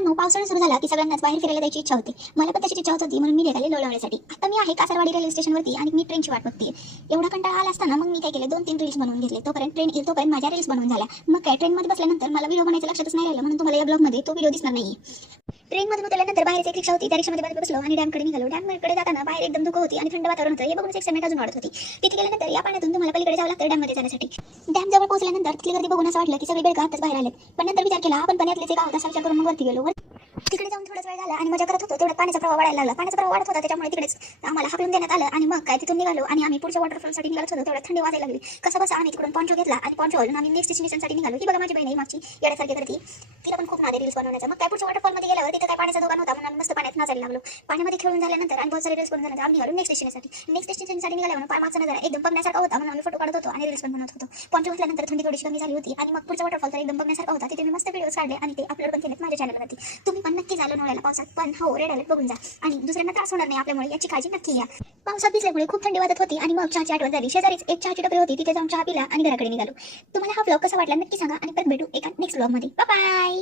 मित्रांनो, पावसाळा सुरू झाला की सगळ्यांनाच बाहेर फिरायला जायची इच्छा होती. मला पण तशीच इच्छा होत होती, म्हणून मी निघाले लोणावळ्यासाठी. आता मी आहे कासारवाडी रेल्वे स्टेशनवरती आणि मी ट्रेनची वाट बघतेय. एवढा कंटाळा आला असताना मग मी काय केलं, 2-3 रील्स बनवून घेतले. तोपर्यंत ट्रेन येईल तोपर्यंत माझ्या रील्स बनवून झाल्या. मग काय, ट्रेनमध्ये बसल्यानंतर मला व्हिडिओ बनायचं लक्षातच नाही राहिलं, म्हणून तुम्हाला या ब्लॉगमध्ये तो व्हिडिओ दिसणार नाहीये. ट्रेनमधून उतरल्यानंतर बाहेर एक रिक्षा होती, त्या रिक्षामध्ये बसलो आणि डॅमकडे निघालो. डॅमकडे जाताना बाहेर एकदम धुकं होती आणि थंड वातावरण होतं. हे बघून एक्साइटमेंट अजून वाढत होती. तिथे गेल्यानंतर या पाण्यातून तुम्हाला पलीकडे जावं लागतं डॅममध्ये जाण्यासाठी. डॅम जवळ पोहोचल्यानंतर तिथली गर्दी बघून असं वाटलं की सगळे बेळगा आताच बाहेर आलेत. पण नंतर विचार केला, आपण पाण्यातलेच गाव असा विचार करून मग वरती गेलो. तिकडे जाऊन थोडाच वेळ झाला आणि मजा करत होतो. तेवढ्यात पाण्याचा प्रवाह वाढायला लागला. पाण्याचा प्रवाह वाढत होता, त्याच्यामुळे तिकडेच आम्हाला हाकलून देण्यात आलं आणि मग काय तिथून निघालो आणि आम्ही पुढच्या वॉटरफॉलसाठी निघालो होतो. तेवढ्यात थंडी वाजायला लागली. कसं बसा आम्ही तिकडून पॉन्चो घेतला आणि पॉन्चो घालून आम्ही नेक्स्ट डेस्टिनेशनसाठी निघालो. ही बघा माझी बहीण आहे मागची, येण्यासारखी करती. तिला पण खूप नाद आहे रील्स बनवण्याचा. मग काय पुढच्या वॉटरफॉलमध्ये गेल्यावर तिथे काय पाण्याचा धोका नव्हता, म्हणून आम्ही मस्त पाण्यात नाचायला लागलो. पाण्यामध्ये खेळून झाल्यानंतर आणि बहुत सारे रील्स बनवून झाल्यानंतर आम्ही निघालो नेक्स्ट डेस्टिनेशनसाठी निघाल्यावर मागचा नजारा एकदम बघण्यासारखा होता, म्हणून आम्ही फोटो काढत होतो आणि रील्स पण बनवत होतो. पॉन्चो घातल्यानंतर थंडी थोडीशी कमी झाली होती आणि मग पुढचा वॉटरफॉल तर एकदम बघण्यासारखा होता. तिथे मी मस्त व्हिडिओज काढले आणि ते अपलोड पण केलेत माझ्या चॅनलवरती. तुम्ही पण नक्की झालं लोणावळ्याला पावसात, पण हो रेड अलर्ट बघून जा आणि दुसऱ्यांना त्रास होणार नाही आपल्यामुळे, याची काळजी नक्की घ्या. पावसात भिजल्यामुळे खूप थंडी वाजत होती आणि मग चहाची आठवण झाली. शेजारीच एक चहाची टपरी होती, तिथे जाऊन चहा पिला आणि घराकडे निघालो. तुम्हाला हा व्लॉग कसा वाटला नक्की सांगा आणि परत भेटू एका नेक्स्ट व्लॉगमध्ये. Bye bye.